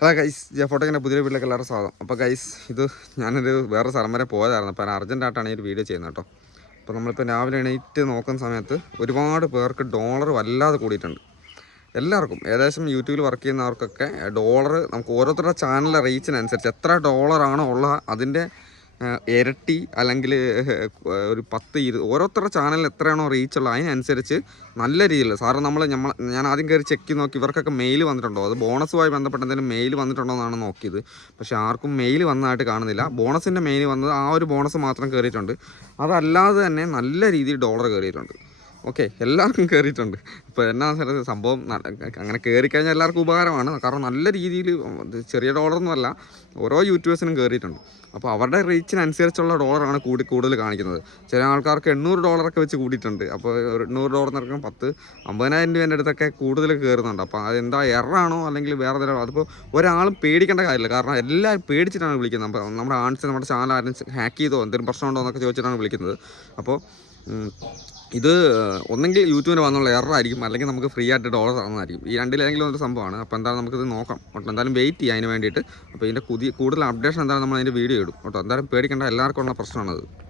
അതാ ഗൈസ് ജഫോട്ടക്കിന്റെ പുതിയ വീട്ടിലേക്ക് എല്ലാവരും സ്വാഗതം. അപ്പോൾ ഗൈസ് ഇത് ഞാനൊരു വേറെ സ്ഥലം വരെ പോയതായിരുന്നു. അപ്പോൾ അർജന്റായിട്ടാണ് ഈ ഒരു വീഡിയോ ചെയ്യുന്നത് കേട്ടോ. അപ്പോൾ നമ്മളിപ്പോൾ രാവിലെ എണീറ്റ് നോക്കുന്ന സമയത്ത് ഒരുപാട് പേർക്ക് ഡോളർ വല്ലാതെ കൂടിയിട്ടുണ്ട്. എല്ലാവർക്കും ഏകദേശം യൂട്യൂബിൽ വർക്ക് ചെയ്യുന്നവർക്കൊക്കെ ഡോളർ നമുക്ക് ഓരോരുത്തരുടെ ചാനലിലെ റീച്ചിനനുസരിച്ച് എത്ര ഡോളറാണോ ഉള്ള അതിന്റെ ഇരട്ടി അല്ലെങ്കിൽ ഒരു പത്ത് ഇരു ഓരോരുത്തരുടെ ചാനലിൽ എത്രയാണോ റീച്ചുള്ളത് അതിനനുസരിച്ച് നല്ല രീതിയിൽ സാറ് നമ്മൾ നമ്മൾ ഞാൻ ആദ്യം കയറി ചെക്ക് ചെയ്ത് നോക്കി ഇവർക്കൊക്കെ മെയിൽ വന്നിട്ടുണ്ടോ? അത് ബോണസുമായി ബന്ധപ്പെട്ട എന്തെങ്കിലും മെയിൽ വന്നിട്ടുണ്ടോ എന്നാണ് നോക്കിയത്. പക്ഷേ ആർക്കും മെയിൽ വന്നതായിട്ട് കാണുന്നില്ല. ബോണസിന്റെ മെയിൽ വന്നത് ആ ഒരു ബോണസ് മാത്രം കയറിയിട്ടുണ്ട്. അതല്ലാതെ തന്നെ നല്ല രീതിയിൽ ഡോളർ കയറിയിട്ടുണ്ട്. ഓക്കെ എല്ലാവർക്കും കയറിയിട്ടുണ്ട് ഇപ്പോൾ എന്നാ സ്ഥലത്ത് സംഭവം അങ്ങനെ കയറിക്കഴിഞ്ഞാൽ എല്ലാവർക്കും ഉപകാരമാണ്. കാരണം നല്ല രീതിയിൽ ചെറിയ ഡോളറൊന്നുമല്ല ഓരോ യൂട്യൂബേഴ്സിനും കയറിയിട്ടുണ്ട് അപ്പോൾ അവരുടെ റീച്ചിനനുസരിച്ചുള്ള ഡോളറാണ് കൂടി കൂടുതൽ കാണിക്കുന്നത്. ചില ആൾക്കാർക്ക് എണ്ണൂറ് ഡോളറൊക്കെ വെച്ച് കൂടിയിട്ടുണ്ട്. അപ്പോൾ എണ്ണൂറ് ഡോളർ നിറക്കം പത്ത് അമ്പതിനായിരം രൂപേന്റെ അടുത്തൊക്കെ കൂടുതൽ കയറുന്നുണ്ട് അപ്പോൾ അതെന്താ എറാണോ അല്ലെങ്കിൽ വേറെ എന്തെങ്കിലും അതിപ്പോൾ ഒരാളും പേടിക്കേണ്ട കാര്യമില്ല. കാരണം എല്ലാവരും പേടിച്ചിട്ടാണ് വിളിക്കുന്നത്. അപ്പോൾ നമ്മുടെ ആൺസ് നമ്മുടെ ചാനൽ ആരും ഹാക്ക് ചെയ്തോ എന്തെങ്കിലും പ്രശ്നമുണ്ടോ എന്നൊക്കെ ചോദിച്ചിട്ടാണ് വിളിക്കുന്നത്. അപ്പോൾ ഇത് ഒന്നെങ്കിൽ യൂട്യൂബിന് വന്നുള്ള എറർ ആയിരിക്കും. അല്ലെങ്കിൽ നമുക്ക് ഫ്രീ ആയിട്ട് ഡോളർ തന്നതായിരിക്കും. ഈ രണ്ടിലെങ്കിലും ഒരു സംഭവമാണ്. അപ്പോൾ എന്തായാലും നമുക്കിത് നോക്കാം. കേട്ടോ എന്തായാലും വെയിറ്റ് ചെയ്യാം അതിന് വേണ്ടിയിട്ട്. അപ്പോൾ ഇതിന്റെ കൂടുതൽ അപ്ഡേഷൻ എന്തായാലും നമ്മൾ അതിന്റെ വീഡിയോ ഇടും. കേട്ടോ എന്തായാലും പേടിക്കേണ്ട. എല്ലാവർക്കും ഉള്ള പ്രശ്നമാണത്.